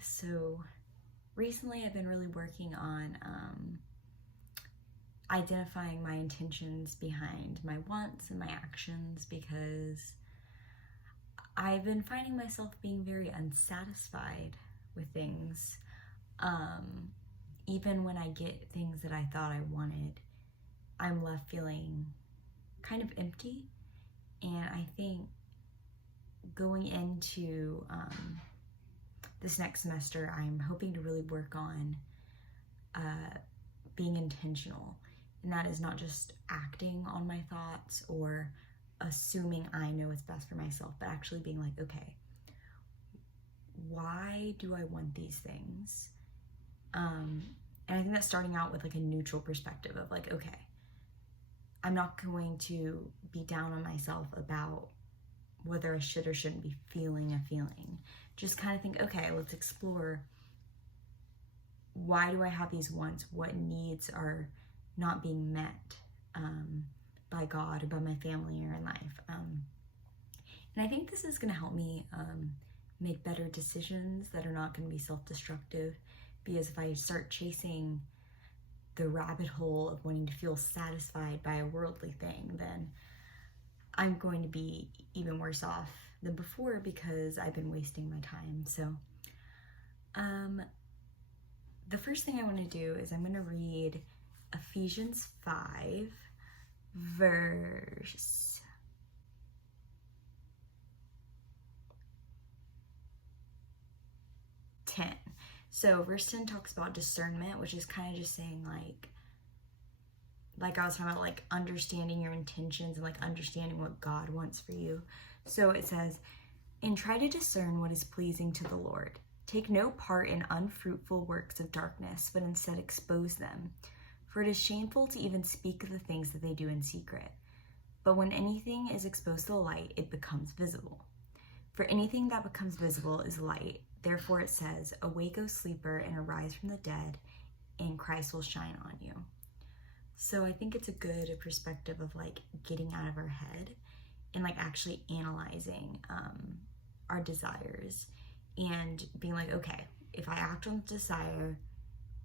So recently I've been really working on identifying my intentions behind my wants and my actions, because I've been finding myself being very unsatisfied with things. Even when I get things that I thought I wanted, I'm left feeling kind of empty. And I think going into this next semester, I'm hoping to really work on being intentional. And that is not just acting on my thoughts or assuming I know what's best for myself, but actually being like, okay, why do I want these things? And I think that's starting out with like a neutral perspective of like, okay, I'm not going to be down on myself about whether I should or shouldn't be feeling a feeling. Just kind of think, okay, let's explore, why do I have these wants? What needs are not being met by God or by my family or in life? And I think this is going to help me make better decisions that are not going to be self-destructive, because if I start chasing the rabbit hole of wanting to feel satisfied by a worldly thing, then I'm going to be even worse off than before because I've been wasting my time. So the first thing I want to do is I'm going to read Ephesians 5 verse 10. So verse 10 talks about discernment, which is kind of just saying like I was talking about, like understanding your intentions and like understanding what God wants for you. So it says, and try to discern what is pleasing to the Lord. Take no part in unfruitful works of darkness, but instead expose them. For it is shameful to even speak of the things that they do in secret. But when anything is exposed to the light, it becomes visible. For anything that becomes visible is light. Therefore it says, awake, O sleeper, and arise from the dead, and Christ will shine on you. So I think it's a good perspective of like getting out of our head and like actually analyzing our desires and being like, okay, if I act on the desire,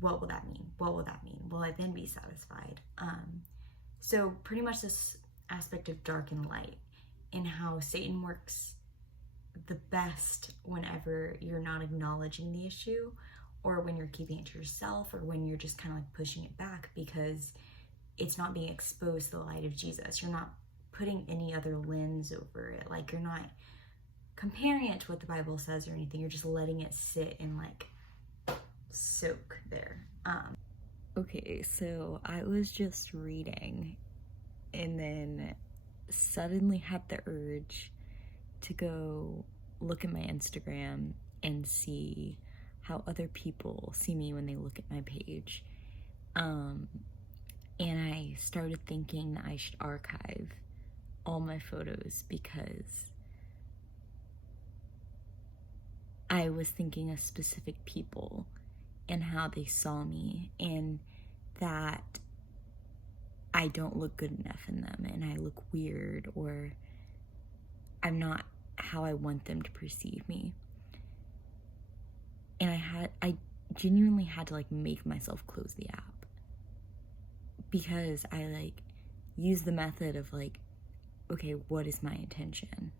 what will that mean? What will that mean? Will I then be satisfied? So pretty much this aspect of dark and light, and how Satan works the best whenever you're not acknowledging the issue, or when you're keeping it to yourself, or when you're just kind of like pushing it back because it's not being exposed to the light of Jesus. You're not putting any other lens over it. Like you're not comparing it to what the Bible says or anything. You're just letting it sit and like soak there. Okay, so I was just reading and then suddenly had the urge to go look at my Instagram and see how other people see me when they look at my page. And I started thinking that I should archive all my photos, because I was thinking of specific people and how they saw me, and that I don't look good enough in them, and I look weird, or I'm not how I want them to perceive me. And I genuinely had to like make myself close the app, because I like use the method of like, okay, what is my intention?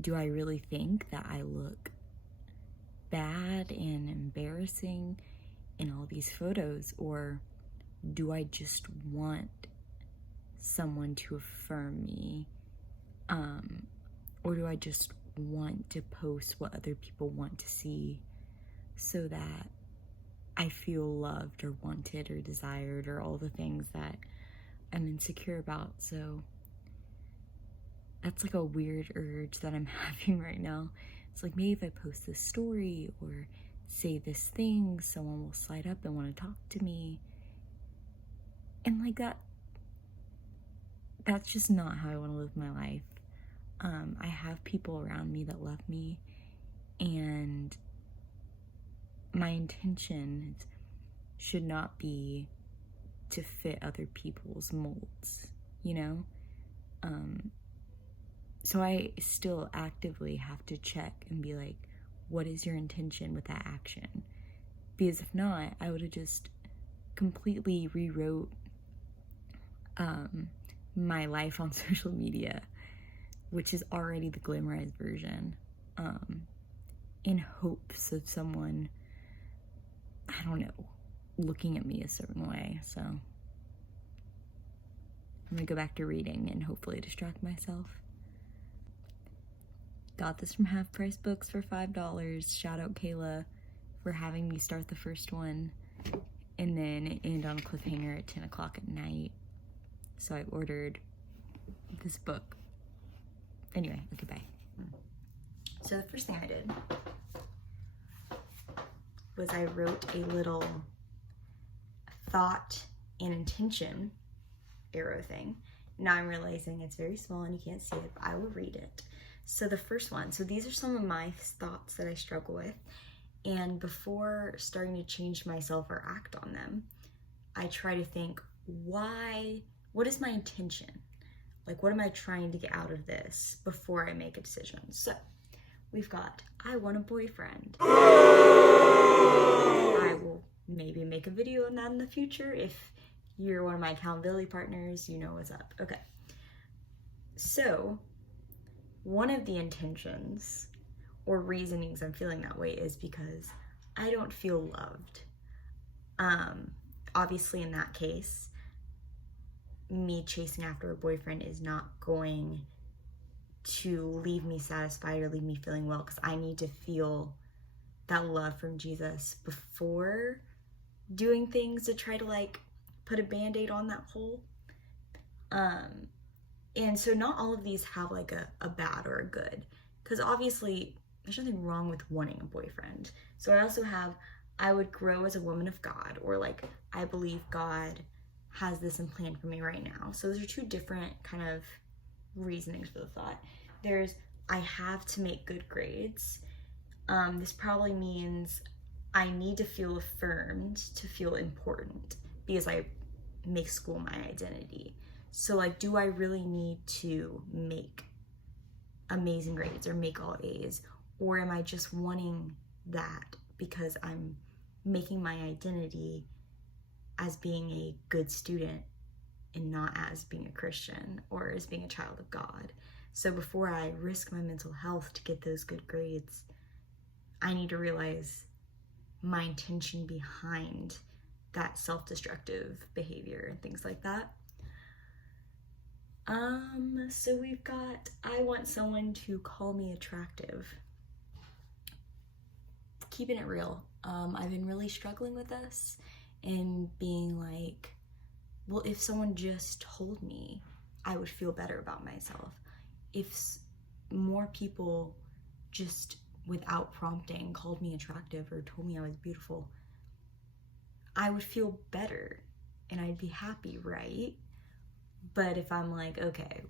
Do I really think that I look bad and embarrassing in all these photos, or do I just want someone to affirm me? Or do I just want to post what other people want to see so that I feel loved or wanted or desired, or all the things that I'm insecure about? So that's like a weird urge that I'm having right now. It's like, maybe if I post this story or say this thing, someone will slide up and want to talk to me. And like that's just not how I want to live my life. I have people around me that love me, and my intention should not be to fit other people's molds, you know? So I still actively have to check and be like, what is your intention with that action? Because if not, I would have just completely rewrote my life on social media, which is already the glamorized version, in hopes of someone, I don't know, looking at me a certain way. So I'm gonna go back to reading and hopefully distract myself. Got this from Half Price Books for $5. Shout out Kayla for having me start the first one, and then end on a cliffhanger at 10 o'clock at night. So I ordered this book. Anyway, okay, bye. So the first thing I did was I wrote a little thought and intention arrow thing. Now I'm realizing it's very small and you can't see it, but I will read it. So the first one, so these are some of my thoughts that I struggle with. And before starting to change myself or act on them, I try to think, what is my intention? Like, what am I trying to get out of this before I make a decision? So we've got, I want a boyfriend. I will maybe make a video on that in the future. If you're one of my accountability partners, you know what's up. Okay. So one of the intentions or reasonings I'm feeling that way is because I don't feel loved. Obviously in that case, me chasing after a boyfriend is not going to leave me satisfied or leave me feeling well, because I need to feel that love from Jesus before doing things to try to like put a band-aid on that hole. And so not all of these have like a bad or a good, because obviously there's nothing wrong with wanting a boyfriend. So I also have, I would grow as a woman of God, or like, I believe God has this in plan for me right now. So those are two different kind of reasonings for the thought. There's, I have to make good grades. This probably means I need to feel affirmed to feel important, because I make school my identity. So like, do I really need to make amazing grades or make all A's? Or am I just wanting that because I'm making my identity as being a good student and not as being a Christian or as being a child of God? So before I risk my mental health to get those good grades, I need to realize my intention behind that self-destructive behavior and things like that. So we've got, I want someone to call me attractive. Keeping it real, I've been really struggling with this and being like, well, if someone just told me, I would feel better about myself. If more people just without prompting called me attractive or told me I was beautiful, I would feel better and I'd be happy, right? But if I'm like, okay,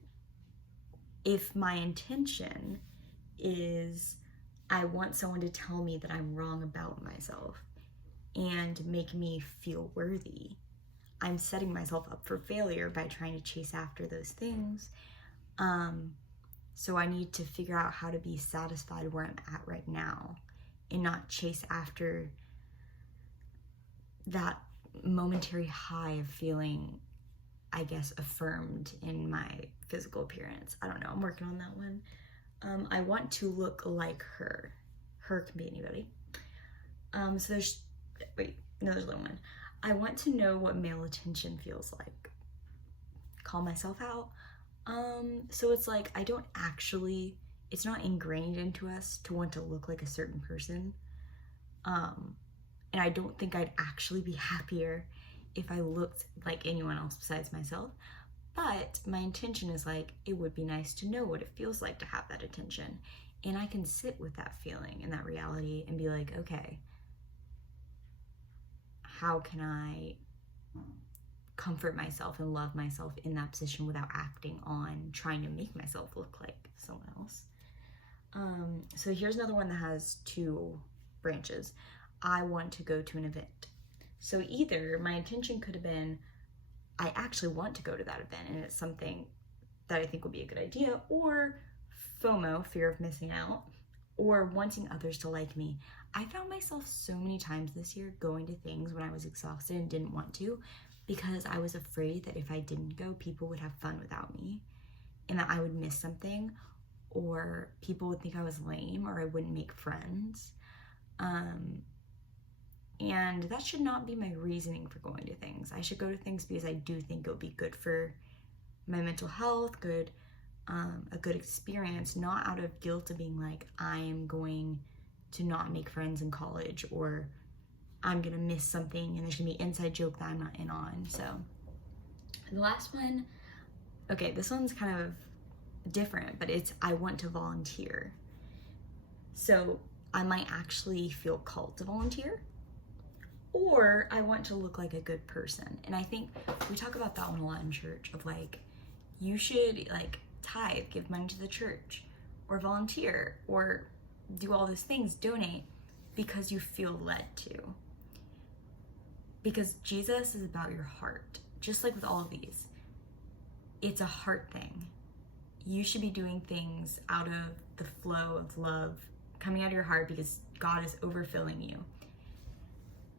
if my intention is I want someone to tell me that I'm wrong about myself and make me feel worthy, I'm setting myself up for failure by trying to chase after those things. So I need to figure out how to be satisfied where I'm at right now and not chase after that momentary high of feeling, I guess, affirmed in my physical appearance. I don't know, I'm working on that one. I want to look like her. Her can be anybody. So there's another one. I want to know what male attention feels like. Call myself out. So it's like, I don't actually, it's not ingrained into us to want to look like a certain person. And I don't think I'd actually be happier if I looked like anyone else besides myself. But my intention is like, it would be nice to know what it feels like to have that attention. And I can sit with that feeling and that reality and be like, okay, how can I comfort myself and love myself in that position without acting on trying to make myself look like someone else? So here's another one that has two branches. I want to go to an event. So either my intention could have been, I actually want to go to that event and it's something that I think would be a good idea, or FOMO, fear of missing out. or wanting others to like me. I found myself so many times this year going to things when I was exhausted and didn't want to, because I was afraid that if I didn't go, people would have fun without me and that I would miss something, or people would think I was lame, or I wouldn't make friends. And that should not be my reasoning for going to things. I should go to things because I do think it would be good for my mental health, a good experience, not out of guilt of being like, I am going to not make friends in college, or I'm gonna miss something and there's gonna be an inside joke that I'm not in on. So the last one, okay, this one's kind of different, but it's I want to volunteer. So I might actually feel called to volunteer, or I want to look like a good person. And I think we talk about that one a lot in church, of like, you should like tithe, give money to the church, or volunteer, or do all those things, donate, because you feel led to. Because Jesus is about your heart. Just like with all of these, it's a heart thing. You should be doing things out of the flow of love coming out of your heart because God is overfilling you.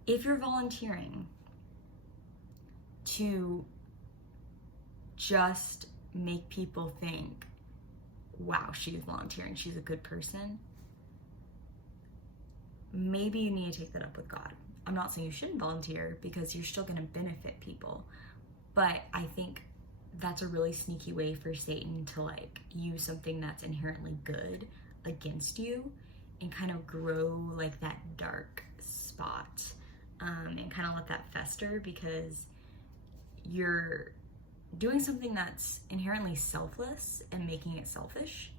If you're volunteering to just make people think, wow, she's volunteering, she's a good person, maybe you need to take that up with God. I'm not saying you shouldn't volunteer, because you're still going to benefit people, but I think that's a really sneaky way for Satan to like use something that's inherently good against you and kind of grow like that dark spot, and kind of let that fester, because you're doing something that's inherently selfless and making it selfish.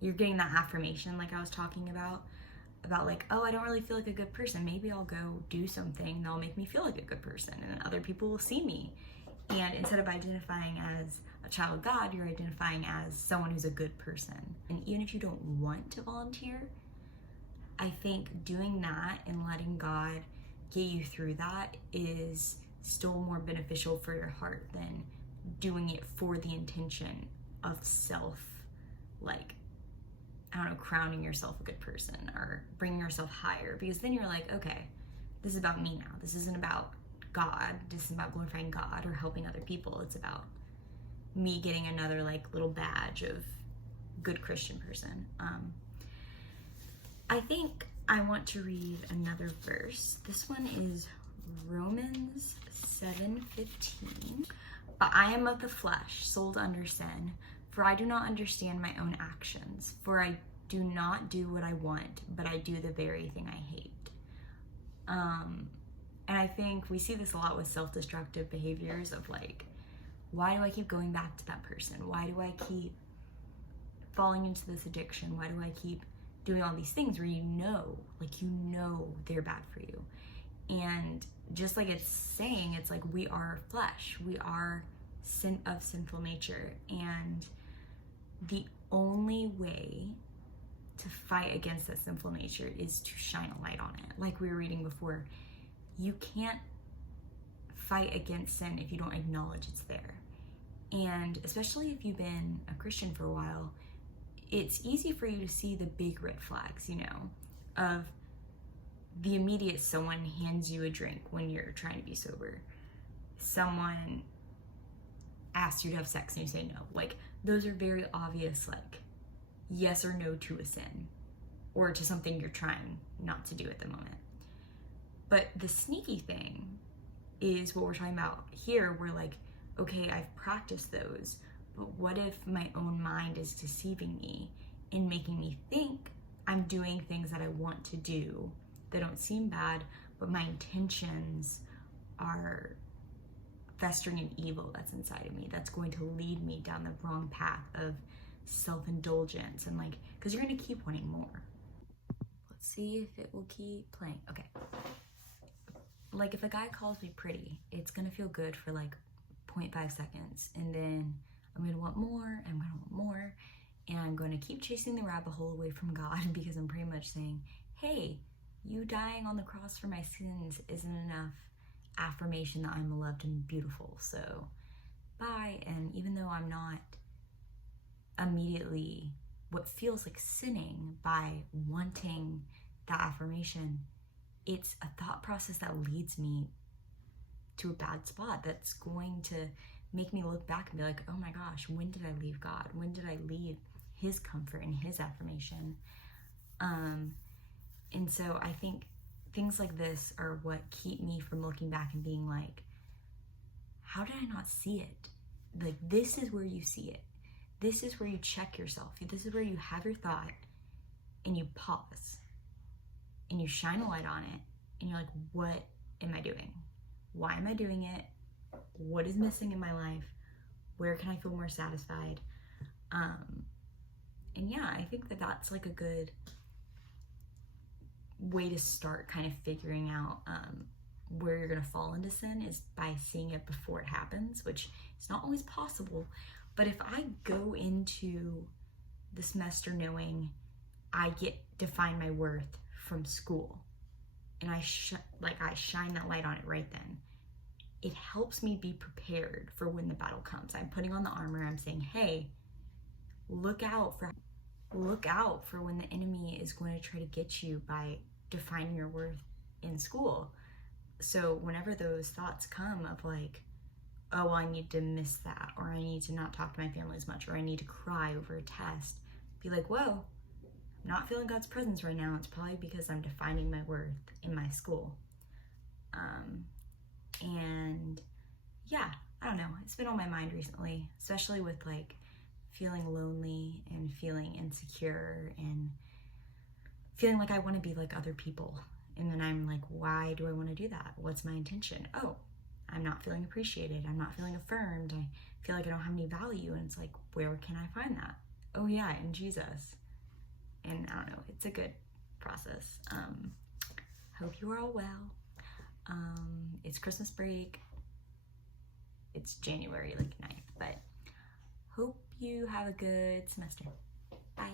You're getting that affirmation like I was talking about like, oh, I don't really feel like a good person. Maybe I'll go do something that'll make me feel like a good person, and then other people will see me. And instead of identifying as a child of God, you're identifying as someone who's a good person. And even if you don't want to volunteer, I think doing that and letting God get you through that is still more beneficial for your heart than doing it for the intention of self, like, I don't know, crowning yourself a good person or bringing yourself higher, because then you're like, okay, this is about me now. This isn't about God. This isn't about glorifying God or helping other people. It's about me getting another like little badge of good Christian person. I think I want to read another verse. This one is Romans 7:15. But I am of the flesh, sold under sin, for I do not understand my own actions. For I do not do what I want, but I do the very thing I hate. And I think we see this a lot with self-destructive behaviors of like, why do I keep going back to that person? Why do I keep falling into this addiction? Why do I keep doing all these things where you know they're bad for you? And just like it's saying, it's like we are flesh, we are of sinful nature, and the only way to fight against that sinful nature is to shine a light on it. Like we were reading before, you can't fight against sin if you don't acknowledge it's there. And especially if you've been a Christian for a while, it's easy for you to see the big red flags, of the immediate someone hands you a drink when you're trying to be sober. Someone asks you to have sex and you say no. Like, those are very obvious, like, yes or no to a sin or to something you're trying not to do at the moment. But the sneaky thing is what we're talking about here. We're like, okay, I've practiced those, but what if my own mind is deceiving me and making me think I'm doing things that I want to do that don't seem bad, but my intentions are festering an evil that's inside of me that's going to lead me down the wrong path of self-indulgence, and like, because you're going to keep wanting more. Let's see if it will keep playing. Okay. Like, if a guy calls me pretty, it's going to feel good for like 0.5 seconds, and then I'm going to want more, and I'm going to want more, and I'm going to keep chasing the rabbit hole away from God, because I'm pretty much saying, hey, you dying on the cross for my sins isn't enough affirmation that I'm loved and beautiful, so bye. And even though I'm not immediately what feels like sinning by wanting that affirmation, it's a thought process that leads me to a bad spot that's going to make me look back and be like, oh my gosh, when did I leave God? When did I leave his comfort and his affirmation? And so I think things like this are what keep me from looking back and being like, how did I not see it? Like, this is where you see it. This is where you check yourself. This is where you have your thought and you pause and you shine a light on it and you're like, what am I doing? Why am I doing it? What is missing in my life? Where can I feel more satisfied? And yeah, I think that that's like a good way to start kind of figuring out where you're going to fall into sin, is by seeing it before it happens, which is not always possible. But if I go into the semester knowing I get to find my worth from school, and I shine that light on it right then, it helps me be prepared for when the battle comes. I'm putting on the armor. I'm saying, hey, look out for when the enemy is going to try to get you by defining your worth in school. So whenever those thoughts come of like, oh, well, I need to miss that, or I need to not talk to my family as much, or I need to cry over a test, be like, whoa, I'm not feeling God's presence right now. It's probably because I'm defining my worth in my school. And yeah, I don't know. It's been on my mind recently, especially with like feeling lonely and feeling insecure and feeling like I want to be like other people. And then I'm like, why do I want to do that? What's my intention? Oh, I'm not feeling appreciated. I'm not feeling affirmed. I feel like I don't have any value. And it's like, where can I find that? Oh yeah, in Jesus. And I don't know, it's a good process. Hope you are all well. It's Christmas break. It's January 9th, but hope you have a good semester. Bye.